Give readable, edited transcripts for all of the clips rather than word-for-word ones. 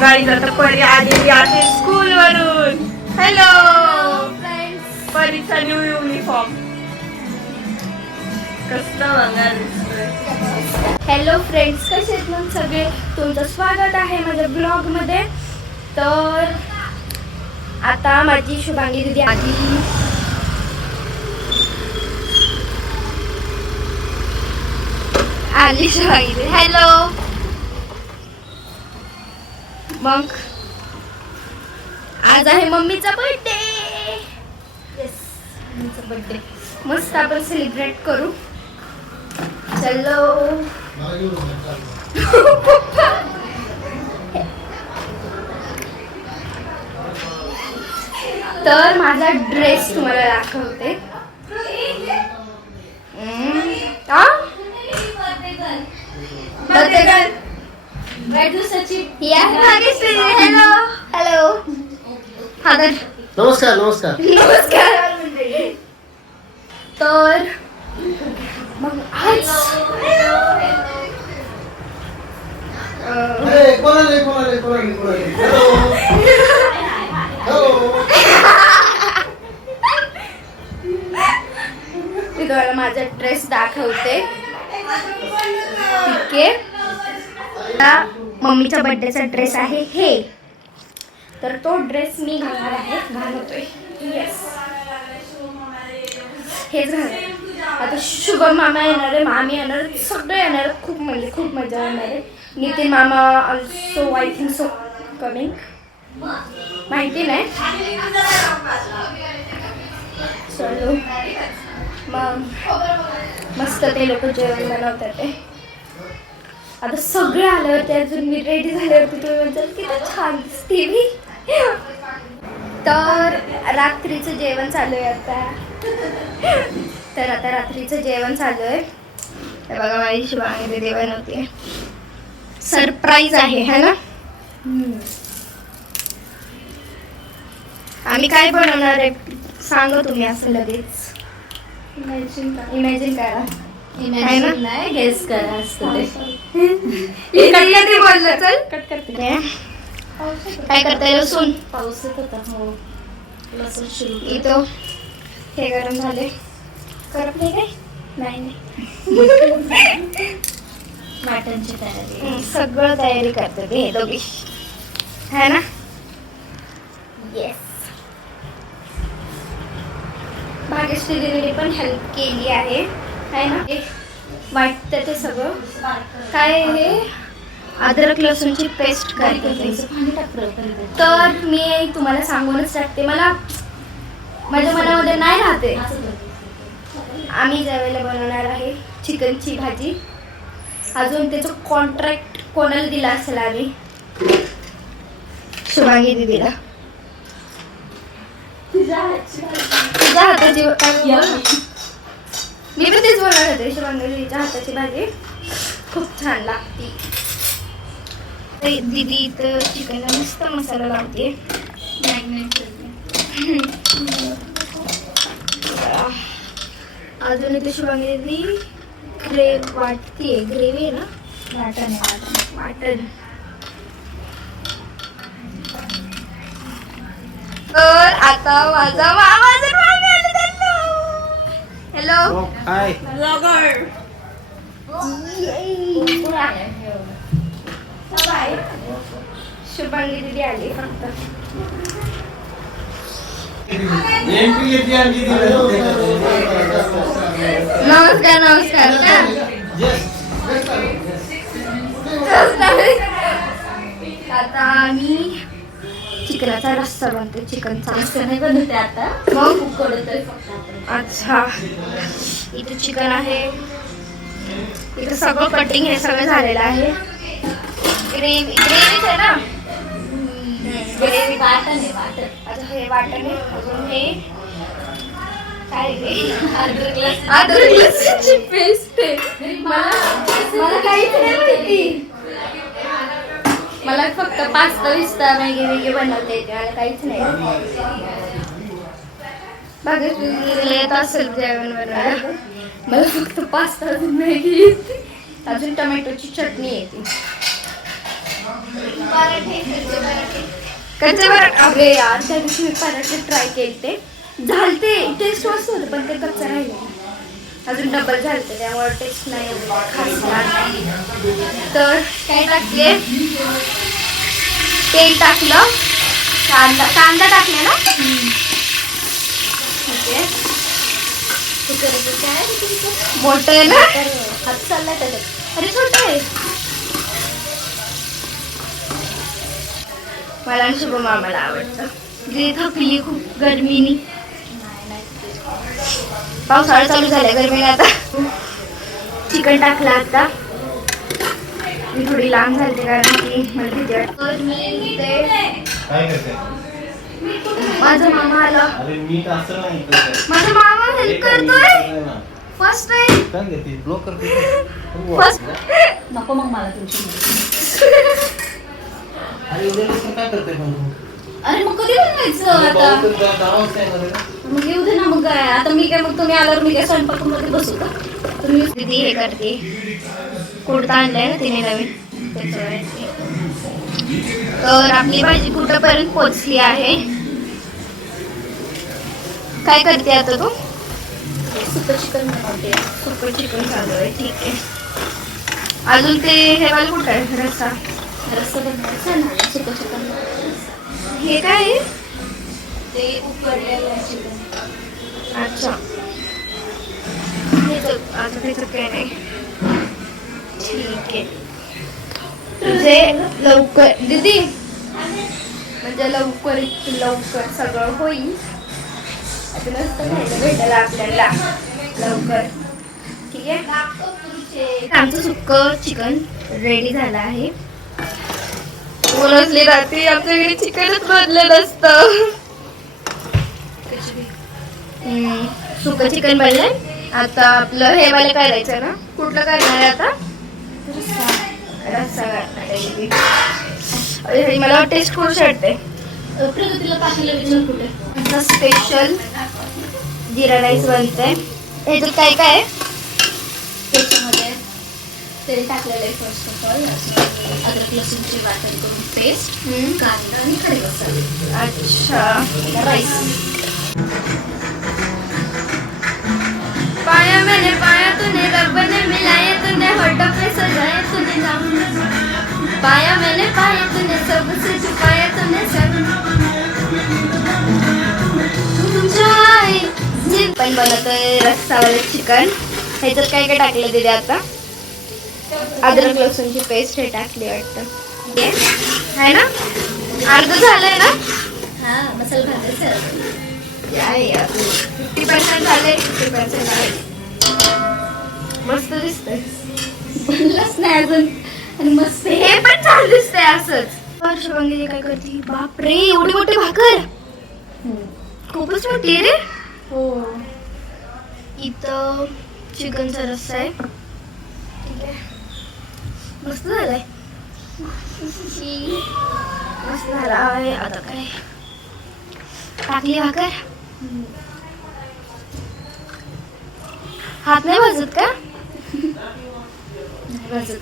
Guys आता परी आलेली आहे स्कूल वरून. हॅलो फ्रेंड्स, परीचा न्यू युनिफॉर्म कसला बघा. हॅलो फ्रेंड्स, कसे आहेत मग सगळे? तुमचं स्वागत आहे माझ्या ब्लॉगमध्ये. तर आता माझी शुभांगी दीदी आली शुभांगी दीदी. हॅलो. मग आज आहे मम्मीचा बर्थडे. येस, मम्मीचा बर्थडे मस्त आपण सेलिब्रेट करू. चलो. तर माझा ड्रेस तुम्हाला दाखवते. हॅलो. नमस्कार नमस्कार नमस्कार. तर मग आज मी तुम्हाला माझा ड्रेस दाखवते. ठीक आहे. मम्मीच्या बर्थडेचा ड्रेस आहे हे. तर तो ड्रेस मी घालणार आहे, घालतोय. येस, हेच घालणार. आता शुभम मामा येणार आहे, मामी येणार, सगळे येणार. खूप म्हणजे खूप मजा येणार आहे. नितीन मामा also I think so coming, माहिती नाही. चलो मग मस्त ते लोक जेवण बनवतात ते. आता सगळे आल्यावरती अजून मी रेडी झाल्यावरती तुम्ही म्हणताल किती छान दिसते मी. तर रात्रीचं जेवण चालू आहे आता. तर आता रात्रीचं जेवण चालू आहे. तर बघा माझी शुभांगी दीदी बनवते. सरप्राईज आहे है ना. आम्ही काय बनवणार आहे सांगा तुम्ही असं लगेच. इमॅजिन करा. नाही गेस करा असतं कधी बोललं. चल कट करते. काय करताय? लसूण. पाऊस येत होता. हो, लसूण सुरू. इथं हे गरम झाले. करत नाही काय? नाही. मटनची तयारी सगळं तयारी करते हे दोघी है ना. येस. भाग्यश्री दीदीने पण हेल्प केली आहे ना. वाटतं ते सगळं काय हे अद्रक लसूणची पेस्ट करते. तर मी तुम्हाला सांगूनच टाकते, मला माझ्या मनामध्ये नाही राहते. आम्ही ज्यावेळेला बनवणार आहे चिकनची भाजी. अजून त्याचं कॉन्ट्रॅक्ट कोणाला दिला असेल आम्ही? शुभांगी दीदीला. तुझ्या हाताची मी पण तेच बोलणार होते. शुभांगी दीदीच्या हाताची भाजी खूप छान लागते. दीदी इथं चिकनला मस्त मसाला लावते. अजून इथे शुभांगी दीदी वाटते. ग्रेव्ही आहे ना, वाटण. तर आता माझा मामा हॅलो. हाय. ब्लॉगर. शुभांगी दीदी आली फक्त. नमस्कार नमस्कार. आता आम्ही चिकनाचा रस्सा बनतो. चिकनचा रस्सा नाही बनवते आता, मग उकडतोय फक्त. अच्छा, इथे चिकन आहे. इथे सगळं कटिंग हे सगळं झालेलं आहे. ग्रेव्हीच आहे ना. ग्रेव्ही वाटण आहे, वाटण. अच्छा हे वाटण आहे. अजून हे काय अद्रक लसूणची पेस्ट आहे. मला काहीच नाही माहिती. मला फक्त पास्ता विस्ता मॅगी वेगी बनवता येते. मला काहीच नाही. बघा येत असेल जेवण बनवायला. मला फक्त पास्ता मॅगी, अजून टोमॅटोची चटणी येते. कच्चे पराठे अरे यार त्या दिवशी मी पराठे ट्राय केले झालते टेस्ट मस्त होतं पण ते कच्चं राहिलं अजून डबल झालते त्यामुळे टेस्ट नाही खास नाही. तर काय टाकले तेल टाकलं कांदा टाकले ना मोठे आहे ना हात चाललाय त्याच्यात अरे छोटे आहे. मला आणि शुभम मामाला आवडतं जे थकली खूप गर्मीनी पावसाळा चालू झाला गर्मीने आता चिकन टाकलं आता मी थोडी लांब झाली कारण की मला भीती वाटते. माझा मामा आला माझा मामा हेल्प करतोय फर्स्ट टाइम फर्स्ट नको मग मला तुमची अरे मग कधी बनवायचं आता मग येऊ दे ना मग काय आता मी काय मग तुम्ही आल्यावर मी काय स्वयंपाकामध्ये बसू का तुम्ही दीदी हे करते कुर्ता आणलाय ना तिने नवीन त्याच्यावर. तर आपली भाजी कुठपर्यंत पोहोचली आहे काय करते आता तू सुकं चिकन बनवते सुकं चिकन चालू आहे ठीक आहे. अजून ते हे वाला कुठं आहे रस्सा रस्सा बनवायचा ना सुकं चिकन हे काय आहे ते उकडलेलं चिकन. अच्छा आता त्याचं काय नाही ठीक आहे. तुझे लवकर दीदी म्हणजे लवकर सगळं होईल आता मस्त खायला भेटेल आपल्याला लवकर ठीक आहे. आमचं सुक्कं चिकन रेडी झालं आहे. बोलसली रात्री आमच्याकडे चिकनच बनलं नसतं सुक्कं चिकन बनलंय. आता आपलं हे वाला करायचं ना कुठलं करणार आहे आता रस्सा करणार आहे. मला टेस्ट करू शकते प्रगतीला टाकलेलं विचार कुठे स्पेशल जिरा राईस बनतंय. ह्याच्यात काय काय आहे त्याच्यामध्ये तेल टाकलेलं आहे फर्स्ट ऑफ ऑल अद्रक लसूणची वाटण करून पेस्ट कांदा आणि खडे मसाले. अच्छा राईस पाया मैंने पाया तूने रब ने मिलाया तूने होठों पे सजाया तूने नाम पाया मैंने पाया तूने सबसे छुपाया तूने सब पण बनवतोय रस्सावाले चिकन. ह्याच्यात काय काय टाकलं दिदी आता अद्रक लसूणची पेस्ट हे टाकली वाटतं आहे ना अर्ध झालंय ना हा मसाला भाजायचा 50% झाले 50% झाले मस्त दिसतंय बनलंच नाही अजून आणि मस्त हे पण छान दिसतंय असंच. वर्षभंगी काय करते बापरे एवढी मोठी भाकर खूपच मोठी आहे रे. हो इथं चिकनचा रस्सा आहे ठीक आहे मस्त झालाय मस्त झाला आहे. आता काय टाकली भाकर हात नाही भाजत का भाजत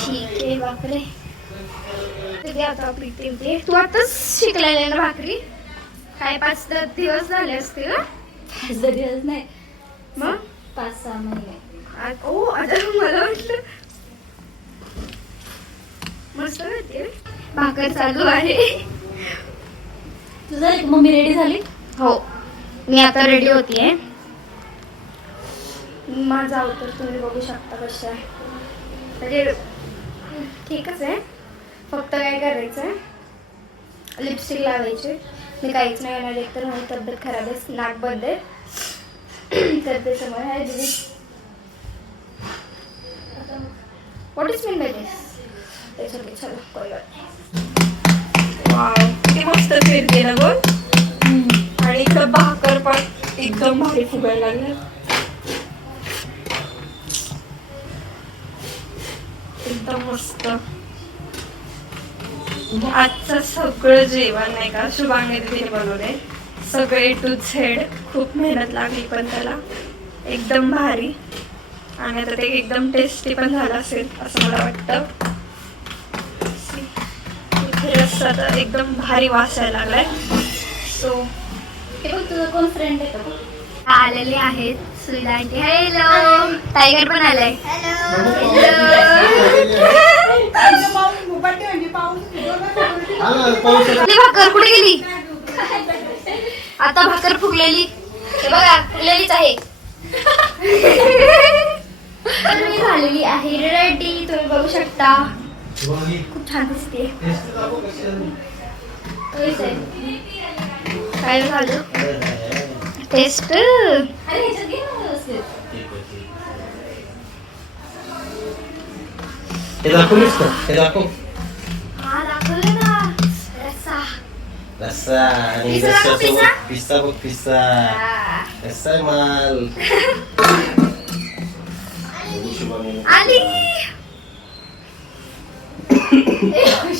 ठीक आहे बापरे. आता पिते तू आताच शिकलेली ना भाकरी काय 5-10 दिवस झाले असते का 5-10 दिवस नाही मग 5-6 महिने. ओ आता मला वाटलं मस्त करते भाकर चालू आहे. तुझं मम्मी रेडी झाली हो मी आता रेडी होतीये. माझा अवतार तुम्ही बघू शकता कसं आहे म्हणजे ठीकच आहे फक्त काय करायचं लिपस्टिक लावायची. मी काहीच नाही येणार एक तर माझी तब्येत खराब आहे नाक बंद आहे तर त्याच्यामुळे आहे दीदी what is mean by this त्याच्यासाठी चला कोई वाव किती मस्त फिरते ना गं आणि इथं भाकर पण एकदम भारी फुगायला लागले एकदम मस्त. आजचं सगळं जेवण नाही का शुभांगी दीदीने बनवलंय सगळं A to Z खूप मेहनत लागली पण त्याला एकदम भारी आणि आता ते एकदम टेस्टी पण झालं असेल असं मला वाटतं. इथे रस्सा तर एकदम भारी वास यायला लागलाय. सो हे बघ तुझा कोण फ्रेंड आहे का? आलेले आहेत सुविधा आंटी. हॅलो. टायगर पण आलाय. भाकर कुठे गेली? आता भाकर फुगलेली. हे बघा फुगलेलीच आहे. तर मी झालेली आहे रेडी. तुम्ही बघू शकता खूप छान दिसते. काय झालं टेस्ट? अरे ह्याच्यात घे ना व्यवस्थित. हे दाखवलीस का? हे दाखव. हा दाखवलं ना रस्सा. रस्सा आणि पिझ्झा दाखव, पिझ्झा. पिस्ता बघ पिस्ता. हा. रस्सा आहे माल. आली.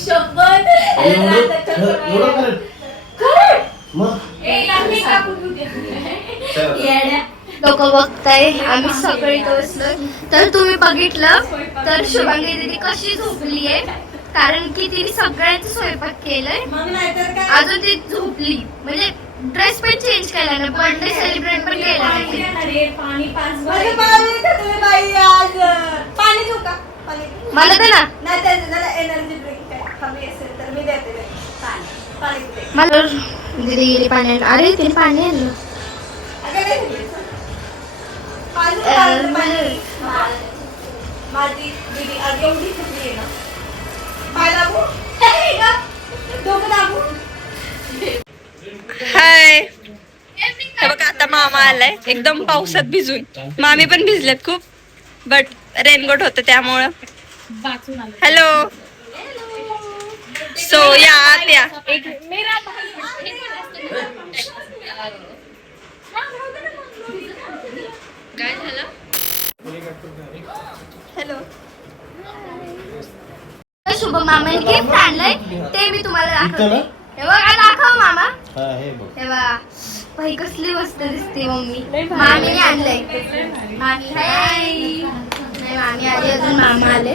शपथ. एवढं करत. मग येड्या. लोक बघताय आम्ही सगळे बसलोय. तर तुम्ही बघितलं तर शुभांगी दीदी कशी झोपली आहे, कारण की तिने सगळ्यांचा स्वयंपाक केलाय. अजून ती झोपली म्हणजे ड्रेस पण चेंज केला नाही, बर्थडे सेलिब्रेट पण केला नाही. पाणी पाच मला दे ना. मला दीदी गेली पाणी आण. अरे तिने पाणी आणलं. माझी दीदी आज एवढी थकली आहे ना. पाय दाबू. डोकं दाबू. हाय. हे बघा आता मामा आलाय एकदम पावसात भिजून. मामी पण भिजलेत खूप, बट रेनकोट होतं त्यामुळं. हॅलो. सो या आत या. काय झालं? हॅलो. शुभ मामाने गिफ्ट आणलंय ते मी तुम्हाला दाखवते. हे बघा दाखव मामा. हा हे बघ. हे बघा बाई कसली मस्त दिसते मम्मी. मामीने आणलंय. मामी हाय. नाही मामी आली अजून मामा आले.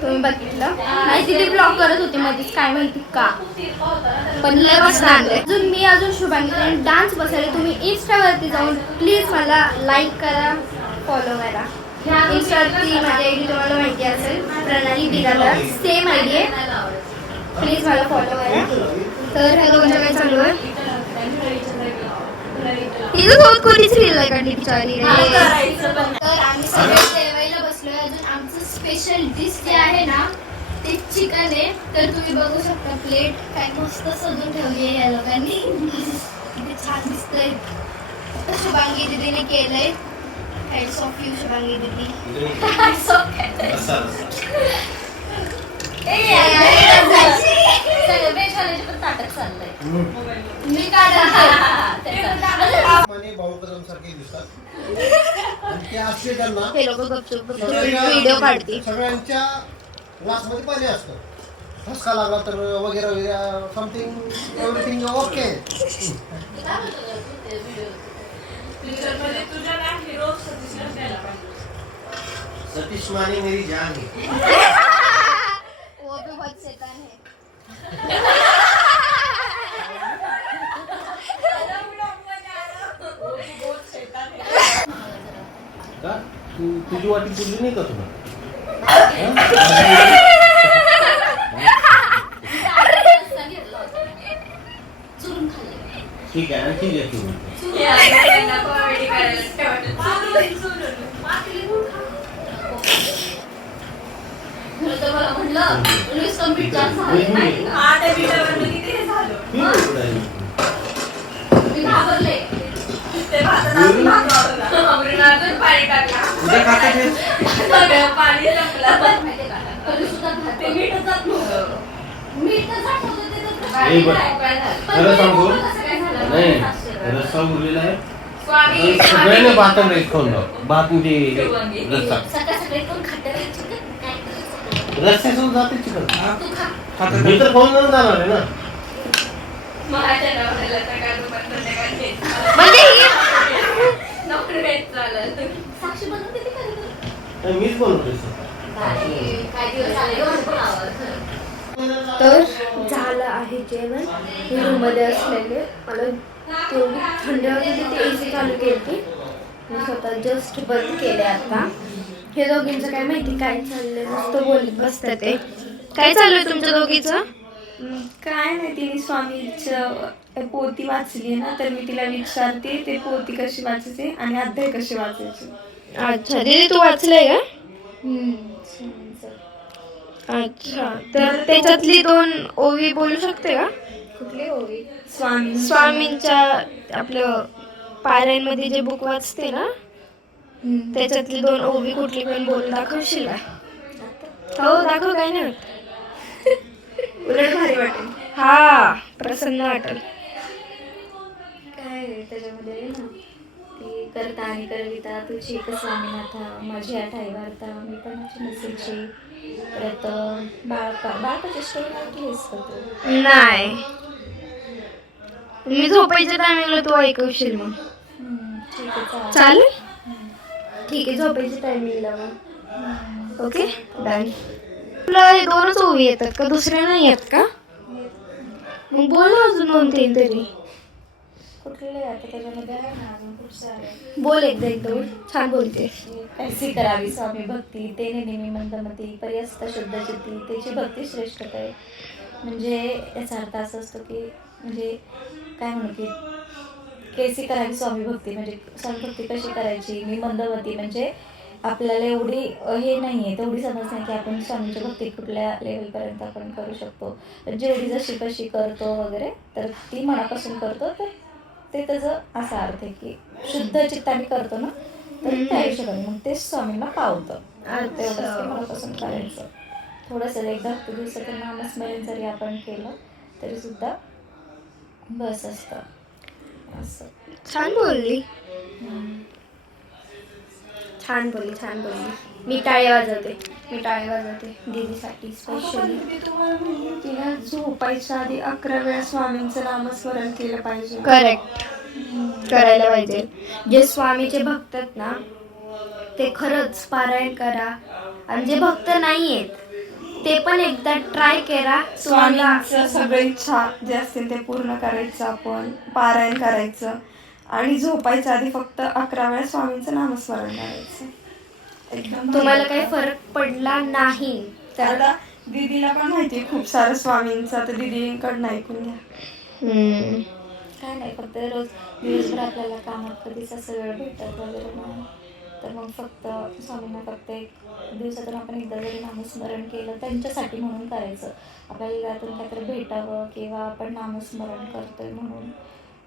तुम्ही बघितलं नाही तिथे ब्लॉग करत होती मध्येच काय माहिती का, पण लय मस्त आणलंय. अजून शुभांगी डान्स बसवले. तुम्ही इंस्टावरती जाऊन प्लीज मला लाईक करा, फॉलो करा. इंस्टावरती माझी आयडी तुम्हाला माहिती असेल, प्रणाली बिरादार सेम आयडी आहे. प्लीज मला फॉलो करा. तर ह्या दोघांचं काय चालू आहे? तिथं सोबत कोणीच रील नाही काढली बिचारी. तर आम्ही सगळे जेवायला बसलोय. अजून आमचं स्पेशल डिश जे आहे ना ते चिकन आहे. तर तुम्ही बघू शकता प्लेट काय मस्त सजून ठेवली आहे या लोकांनी. किती छान दिसतंय. शुभांगी दीदीने केलंय. हॅट्स ऑफ यू शुभांगी दीदी. रस्सा मी काढते. भाऊ कदम सारखे दिसतात. आणि ते असते त्यांना हे लोक गपचूप व्हिडिओ काढते. सगळ्यांच्या ग्लासमध्ये पाणी असतं. ठसका लागला तर वगैरे वगैरे something everything okay. Satish Mane मेरी जान है. वो भी बहुत शैतान है. का तुझी वाटी पुरली नाही का तुला? ठीक आहे आणखी घे तू. मला म्हटलं वीस कंप्लीट झाले नाही. मी घाबरले. पाणी टाकला. उद्या काका ते सगळं पाणी संपलं. तरी सुद्धा ते मीठच जात नव्हतं. मीठ तर जात नव्हतं ते तर हे बघ, खरं सांगू नाही नाही. रस्सा उरलेला आहे. सगळ्यांना भात नाही खाऊन जाऊ. भात म्हणजे रस्सा सकाळ सकाळी कोण खातं रे चिकन? काय करायचं? रस्स्यासोबत जाते चिकन. तू खा. मी तर खाऊन जाणार आहे ना. माझ्या नवऱ्याला सकाळ दुपार संध्याकाळ म्हणजे नोकरी चालत. साक्षी बनवून देते का रे? मीच बनवते सर. काय दिवस आले भरपूर आवडतं. तर झालं आहे जेवण. मी रूममध्ये असलेले मला तेवढी थंडी होती की ते AC चालू केली. मी स्वतः जस्ट बंद केले आता. हे दोघींचं काय माहिती काय चाललंय, नुसतं बोलत बसतात ते. काय चालू आहे तुमच्या दोघीचं? काय नाही, तिने स्वामीचं पोथी वाचली ना, तर मी तिला विचारते ते पोथी कशी वाचायची आणि अध्याय कसे वाचायचे. अच्छा दीदी तू वाचलंय का? अच्छा तर त्याच्यातली 2 ओवी बोलू शकते का? कुठली ओवी? स्वामींच्या आपलं पारायणमध्ये जे बुक वाचते ना त्याच्यातली 2 ओवी कुठली पण बोलून दाखवशील का? हो दाखव, काय नाही होत. उलट भारी वाटेल. हा प्रसन्न वाटेल. काय त्याच्यामध्ये ना ती करता आणि करविता तुझी एक स्वामीनाथा माझी आठाई वार्ता मी पण नसेची परत बाळकाची स्टोरी ऐकलीस का तू? नाही, मी झोपायच्या टायमिंगला तू ऐकवशील मग. ठीक आहे चालेल. ठीक आहे, झोपायच्या टायमिंगला मग. Okay done. तुला हे 2च ओवी येतात का, दुसरे नाही येत का? मग बोल ना अजून 2-3 तरी. कुठले आता त्याच्यामध्ये आहे ना अजून खूप सारे. बोल एकदा 1-2. छान बोलते. कैसी करावी स्वामी भक्ती तेने नेहमी मंदमती पर्यस्त शुद्ध चित्ती त्याची भक्ती श्रेष्ठता आहे. म्हणजे याचा अर्थ असा असतो की म्हणजे काय म्हणू की कैसी करावी स्वामी भक्ती म्हणजे स्वामी भक्ती कशी करायची. मी मंदमती म्हणजे आपल्याला एवढी हे नाही आहे, तेवढी समज नाही की आपण स्वामीची भक्ती कुठल्या लेवलपर्यंत आपण करू शकतो. जेवढी जशी कशी करतो वगैरे तर ती मनापासून करतो तर ते त्याचं असा अर्थ आहे की शुद्ध चित्ताने करतो ना तर त्या हिशोबाने मग ते स्वामींना पावतं. तेवढंच ते मनापासून करायचं. थोडंसं एकदा दिवसाचं नामस्मरण जरी आपण केलं तरी सुद्धा बस असतं असं. छान बोलली. छान बोलली. मी टाळी वाजवते दीदीसाठी स्पेशली. तिला झोपायच्या आधी 11 वेळा स्वामींचं नामस्मरण केलं पाहिजे. करेक्ट, करायला पाहिजे. जे स्वामीचे भक्त आहेत ना ते खरंच पारायण करा. आणि जे भक्त नाही आहेत ते पण एकदा ट्राय करा. स्वामींचं सगळ्या इच्छा जे असतील ते पूर्ण करायचं, आपण पारायण करायचं आणि झोपायच्या आधी फक्त 11 वेळा स्वामींचं नामस्मरण करायचं. एकदम तुम्हाला काही फरक पडला नाही तर आता दीदीला पण माहिती आहे खूप सारं स्वामींचं, तर दीदीकडनं ऐकून घ्या. काय नाही फक्त रोज दिवसभर आपल्याला कामात कधीच असं वेळ भेटत वगैरे नाही तर मग फक्त स्वामींना फक्त एक दिवसातून आपण एकदा जरी नामस्मरण केलं त्यांच्यासाठी म्हणून करायचं. आपल्याला त्यातून काहीतरी भेटावं किंवा आपण नामस्मरण करतोय म्हणून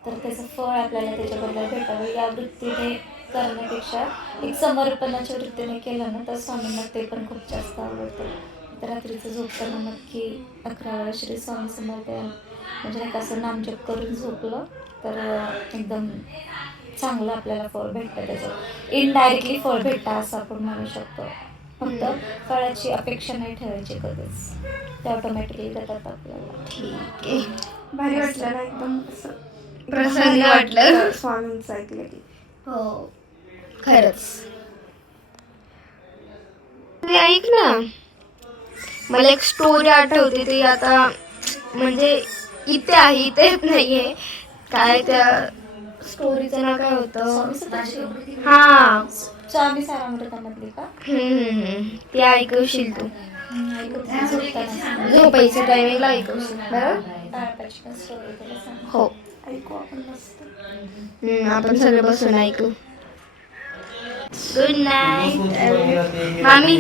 तर त्याचं फळ आपल्याला त्याच्याबद्दल भेटावं या वृत्तीने करण्यापेक्षा एक समर्पणाच्या वृत्तीने केलं ना तर स्वामींना ते पण खूप जास्त आवडतं. तर रात्रीचं झोपताना नक्की 11 वेळा श्री स्वामी समर्थ म्हणजे नाही कसं नामजप करून झोपलं तर एकदम चांगलं आपल्याला फळ भेटतं. त्याचं इनडायरेक्टली फळ भेटतं असं आपण म्हणू शकतो. फक्त फळाची अपेक्षा नाही ठेवायची कधीच, ते ऑटोमॅटिकली देतात आपल्याला. ठीक आहे. भारी वाटलं ना, एकदम असं प्रसन्न वाटलं. स्वामींचं ऐकलं की. हो खरंच. ऐक ना, मला एक स्टोरी आठवते. ती आता म्हणजे इथे आहे, इथे येत नाहीये. काय त्या स्टोरीचं नाव काय होतं? हा स्वामी सारामृतामधली का? ती ऐकवशील तू? झोपायच्या टायमिंगला ऐकवशील बरोबर? हो ऐकू आपण मस्त. आपण सगळे बसून ऐकू. गुड नाईट मामी.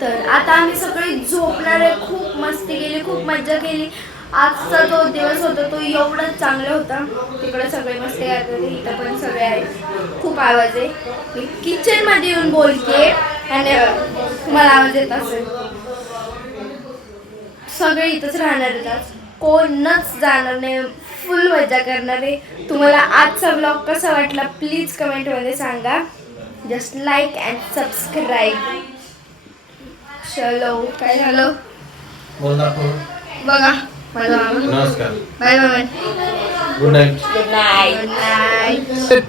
तर आता आम्ही सगळे झोपणार आहे. खूप मस्ती केली, खूप मज्जा केली. आजचा जो दिवस होता तो एवढाच चांगला होता. तिकडे सगळे मस्ती करत होते, इथं पण सगळे आहेत. खूप आवाज आहे. मी किचन मध्ये येऊन बोलते आणि तुम्हाला आवाज येत असेल. सगळे इथंच राहणार आहेत आज, कोणच जाणार नाही. फुल मजा करणार आहे. तुम्हाला आजचा ब्लॉग कसा वाटला प्लीज कमेंटमध्ये सांगा. Just like and subscribe. चलो काय झालं बघा माझा मामा. नमस्कार. Bye bye. Good night good night.